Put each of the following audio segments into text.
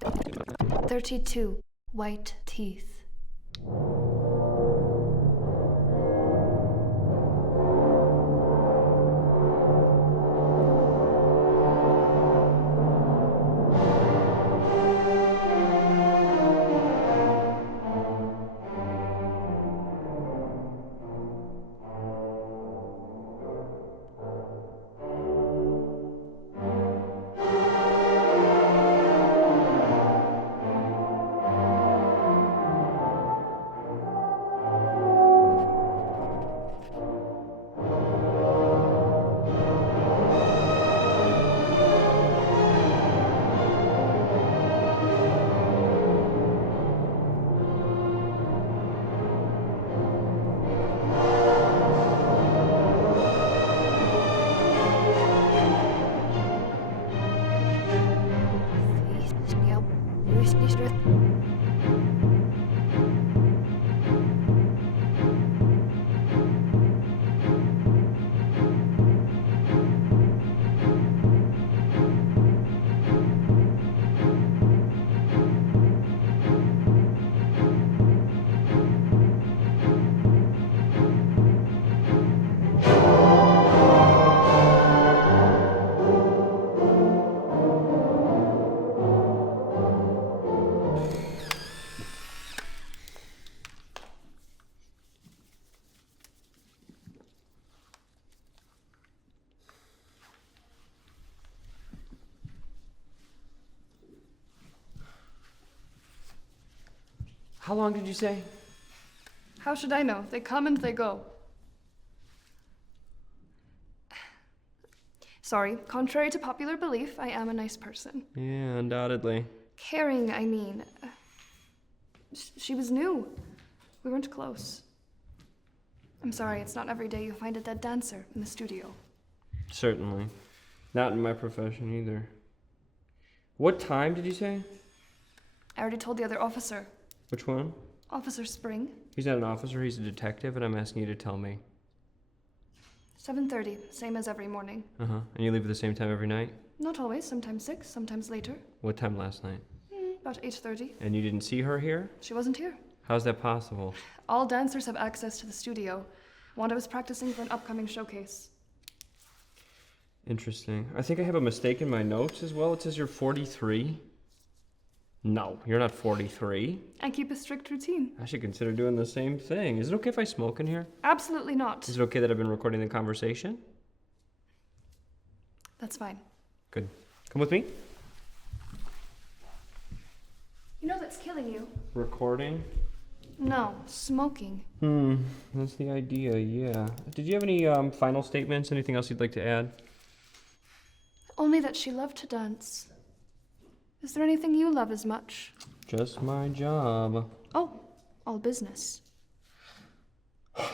32 white teeth. How long did you say? How should I know? They come and they go. Sorry, contrary to popular belief, I am a nice person. Yeah, undoubtedly. Caring, I mean. She was new. We weren't close. I'm sorry, it's not every day you find a dead dancer in the studio. Certainly. Not in my profession either. What time did you say? I already told the other officer. Which one? Officer Spring. He's not an officer, he's a detective, and I'm asking you to tell me. 7:30, same as every morning. Uh-huh. And you leave at the same time every night? Not always, sometimes 6, sometimes later. What time last night? About 8:30. And you didn't see her here? She wasn't here. How's that possible? All dancers have access to the studio. Wanda was practicing for an upcoming showcase. Interesting. I think I have a mistake in my notes as well. It says you're 43. No, you're not 43. I keep a strict routine. I should consider doing the same thing. Is it okay if I smoke in here? Absolutely not. Is it okay that I've been recording the conversation? That's fine. Good. Come with me. You know that's killing you. Recording? No, smoking. That's the idea, yeah. Did you have any final statements? Anything else you'd like to add? Only that she loved to dance. Is there anything you love as much? Just my job. Oh, all business. I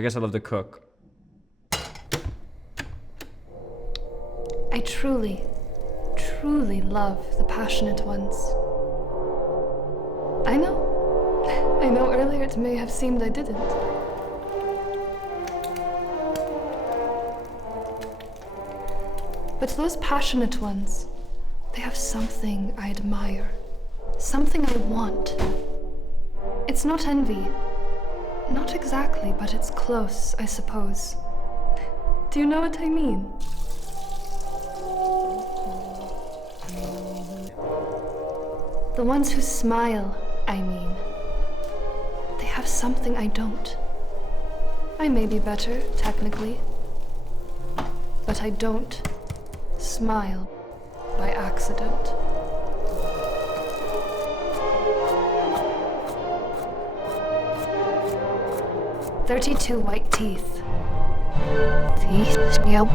guess I love to cook. I truly, truly love the passionate ones. I know earlier it may have seemed I didn't. But those passionate ones, they have something I admire, something I want. It's not envy. Not exactly, but it's close, I suppose. Do you know what I mean? The ones who smile, I mean. They have something I don't. I may be better, technically, but I don't smile by accident. "32 white teeth. Yep.